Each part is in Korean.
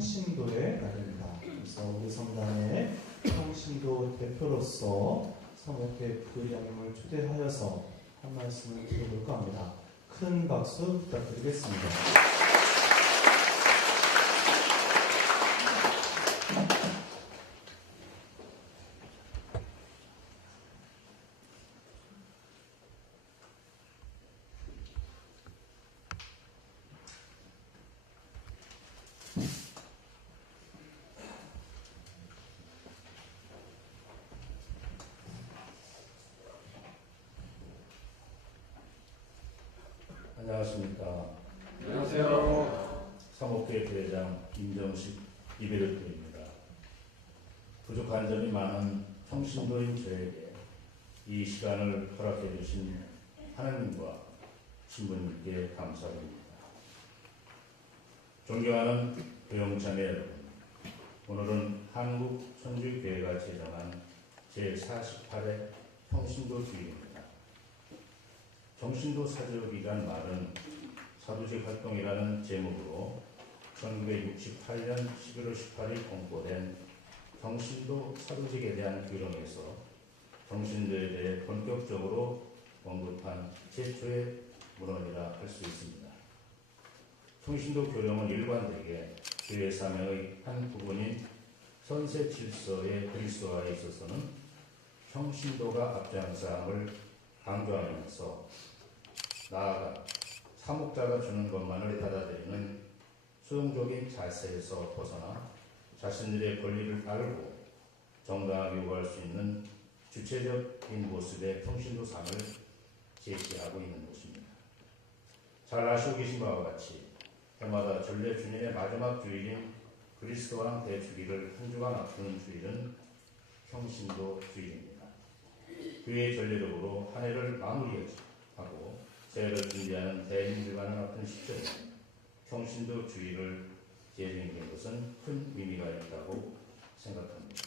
평신도의 날입니다. 그래서 우리 성당의 평신도 대표로서 사모께 부양님을 초대하여서 한 말씀을 드려볼까 합니다. 큰 박수 부탁드리겠습니다. 안녕하십니까. 안녕하세요. 사목회 대장 김정식 이베르트입니다. 부족한 점이 많은 평신도인 저에게 이 시간을 허락해 주신 하나님과 신부님께 감사드립니다. 존경하는 교영자매 여러분, 오늘은 한국 천주교회가 제정한 제48회 평신도 주일입니다. 정신도 사제기간 말은 사도직 활동이라는 제목으로 1968년 11월 18일 공포된 경신도 사도직에 대한 규령에서 경신도에 대해 본격적으로 언급한 최초의 문헌이라 할 수 있습니다. 평신도 교령은 일관되게 교회 사명의 한 부분인 선세 질서의 그리스도화에 있어서는 평신도가 앞장서함을 강조하면서 나아가 사목자가 주는 것만을 받아들이는 수용적인 자세에서 벗어나 자신들의 권리를 알고 정당하게 요구할 수 있는 주체적인 모습의 평신도 삶을 제시하고 있는 것입니다. 잘 아시고 계신 바와 같이 해마다 전례 주년의 마지막 주일인 그리스도왕 대주기를 한 주간 앞두는 주일은 평신도 주일입니다. 교회 전례적으로 한 해를 마무리하고 새해를 준비하는 대인들과는 같은 시점에 평신도 주의를 제정된 것은 큰 의미가 있다고 생각합니다.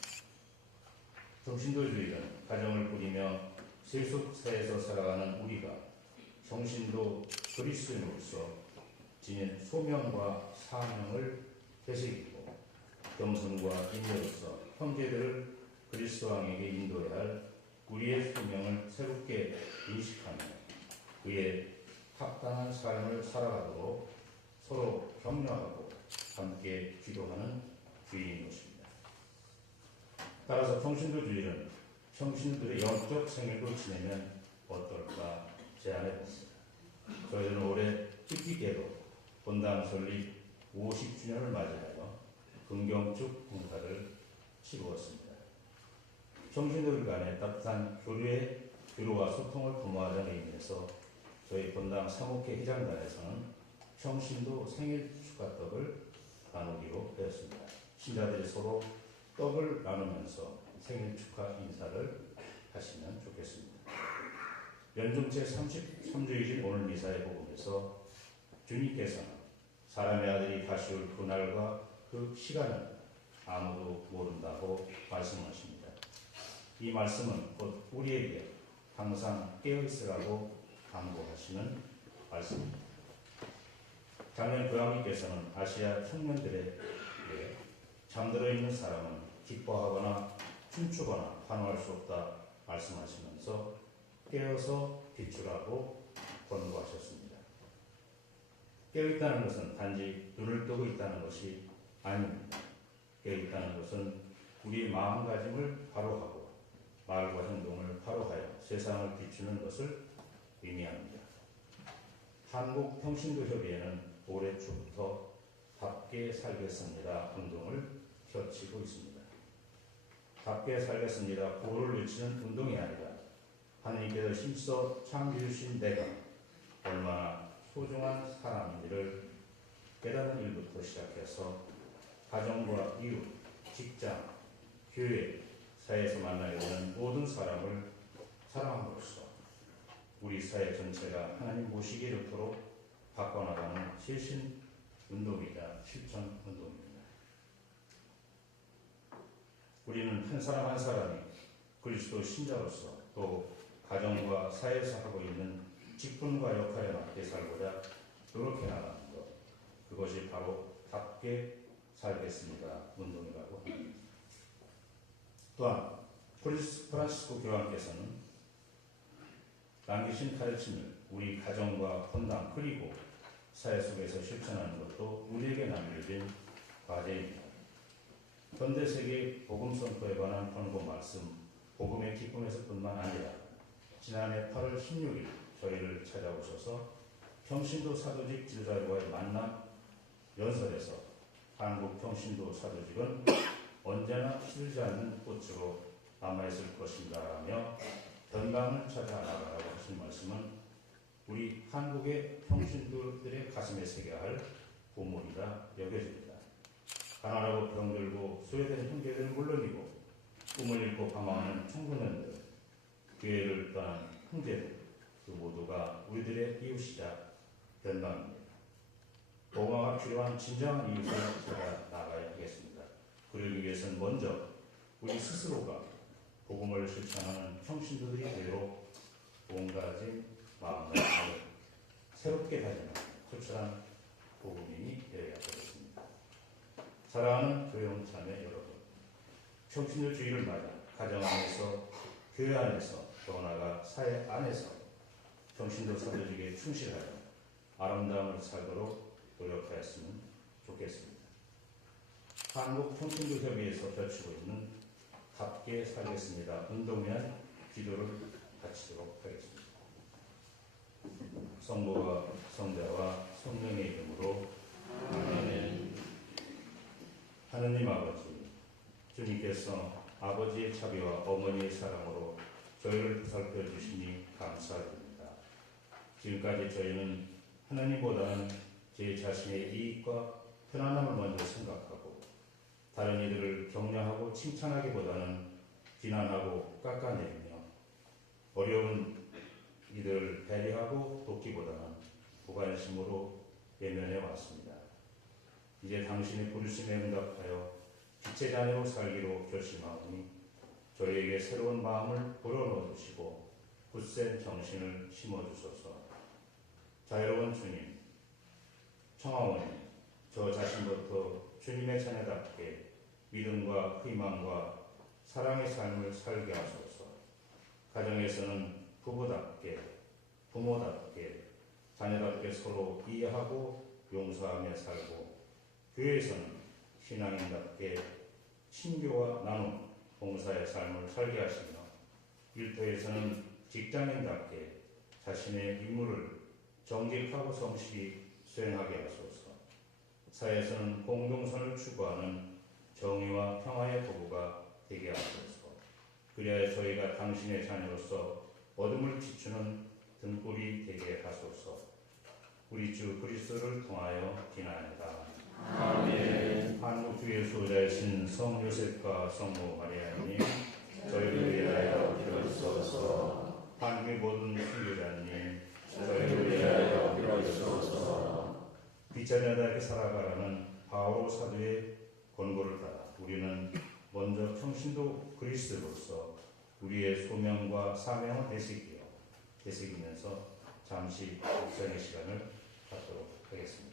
평신도 주의는 가정을 꾸리며 세속사에서 살아가는 우리가 평신도 그리스도인으로서 지닌 소명과 사명을 되새기고 겸손과 인내로서 형제들을 그리스도 왕에게 인도해야 할 우리의 소명을 새롭게 인식하며 그의 합당한 삶을 살아가도록 서로 격려하고 함께 기도하는 주의인 것입니다. 따라서 평신도 주일은 평신들의 영적 생일도 지내면 어떨까 제안해 봅니다. 저희는 올해 뜻깊게도 본당 설립 50주년을 맞이하여 긍경축 공사를 치루었습니다. 평신도들 간의 따뜻한 교류의 교류와 소통을 도모하자는 의미에서 저희 본당 사목회 회장단에서는 평신도 생일 축하떡을 나누기로 되었습니다. 신자들이 서로 떡을 나누면서 생일 축하 인사를 하시면 좋겠습니다. 연중 제 33주일인 오늘 미사의 복음에서 주님께서는 사람의 아들이 다시 올 그날과 그 시간을 아무도 모른다고 말씀하십니다. 이 말씀은 곧 우리에게 항상 깨어있으라고 강구하시는 말씀입니다. 작년 교황님께서는 아시아 청년들에게 잠들어 있는 사람은 기뻐하거나 춤추거나 환호할 수 없다 말씀하시면서 깨어서 비추라고 권고하셨습니다. 깨어있다는 것은 단지 눈을 뜨고 있다는 것이 아닙니다. 깨어있다는 것은 우리 마음가짐을 바로하고 말과 행동을 바로하여 세상을 비추는 것을 의미합니다. 한국 평신도협의회는 올해 초부터 답게 살겠습니다 운동을 펼치고 있습니다. 답게 살겠습니다 구호를 외치는 운동이 아니라 하나님께서 힘써 창조해 주신 내가 얼마나 소중한 사람인지를 깨닫는 일부터 시작해서 가정과 이웃, 직장, 교회, 사회에서 만나게 되는 모든 사람을 사랑함으로써 우리 사회 전체가 하나님 모시기 좋도록 바꿔나가는 실신 운동이자 실천 운동입니다. 우리는 한 사람 한 사람이 그리스도 신자로서 또 가정과 사회에서 하고 있는 직분과 역할에 맞게 살고자 노력해 나가는 것 그것이 바로 답게 살겠습니다. 운동이라고 합니다. 또한 프란시스- 프란시스코 교황께서는 남기신 가르침을 우리 가정과 본당 그리고 사회 속에서 실천하는 것도 우리에게 남겨진 과제입니다. 현대 세계 복음 선포에 관한 권고 말씀, 복음의 기쁨에서뿐만 아니라 지난해 8월 16일 저희를 찾아오셔서 평신도 사도직 지도자들과의 만남 연설에서 한국 평신도 사도직은 언제나 시들지 않는 꽃으로 남아있을 것인가라며 변방을 찾아 나가라고 하신 말씀은 우리 한국의 평신도들의 가슴에 새겨야 할 보물이라 여겨집니다. 가난하고 병들고 소외된 형제들을 물론이고 꿈을 잃고 방황하는 청소년들, 교회를 떠난 형제들, 그 모두가 우리들의 이웃이자 변방입니다. 보호가 필요한 진정한 이웃을 찾아 나가야 하겠습니다. 그러기 위해서는 먼저 우리 스스로가 복음을 실천하는 평신도들이 되도록 몸가짐, 마음가짐을 새롭게 다지는 솔직한 복음인이 되어야 하겠습니다. 사랑하는 교회원 자매 여러분, 평신도 주의를 맞아 가정 안에서, 교회 안에서, 또 나아가 사회 안에서 평신도 사도직에 충실하여 아름다움을 살도록 노력하였으면 좋겠습니다. 한국 평신도 협의회에서 펼치고 있는 답게 살겠습니다. 운동 위한 기도를 바치도록 하겠습니다. 성부와 성자와 성령의 이름으로 아멘. 하느님 아버지, 주님께서 아버지의 자비와 어머니의 사랑으로 저희를 보살펴 주시니 감사드립니다. 지금까지 저희는 하나님보다는 제 자신의 이익과 편안함을 먼저 생각하고 다른 이들을 격려하고 칭찬하기보다는 비난하고 깎아내리며 어려운 이들을 배려하고 돕기보다는 무관심으로 예면해 왔습니다. 이제 당신의 부르심에 응답하여 빛의 자녀로 살기로 결심하오니 저희에게 새로운 마음을 불어넣어 주시고 굳센 정신을 심어 주소서. 자유로운 주님, 청하오니 저 자신부터 주님의 자녀답게 믿음과 희망과 사랑의 삶을 살게 하소서. 가정에서는 부부답게, 부모답게, 자녀답게 서로 이해하고 용서하며 살고, 교회에서는 신앙인답게 친교와 나눔, 봉사의 삶을 살게 하시며, 일터에서는 직장인답게 자신의 임무를 정직하고 성실히 수행하게 하소서. 사회에서는 공동선을 추구하는 정의와 평화의 도구가 되게 하소서. 그리하여 저희가 당신의 자녀로서 어둠을 비추는 등불이 되게 하소서. 우리 주 그리스도를 통하여 비나이다. 아멘. 한국 주의 수호자이신 성 요셉과 성모 마리아님, 저희를 위하여 기도하소서. 한국의 모든 순교자님, 저희를 위하여 기도하소서. 비자녀답게 살아가라는 바오로 사도의 권고를 따라 우리는 먼저 평신도 그리스도로서 우리의 소명과 사명을 되새기어 되새기면서 잠시 묵상의 시간을 갖도록 하겠습니다.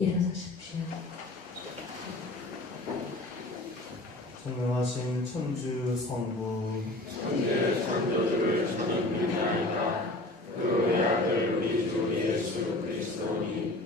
일어나십시오. 성령하신 천주 성부 천대 창조주를 저는 믿나이다. 그의 아들 우리 주 예수 그리스도니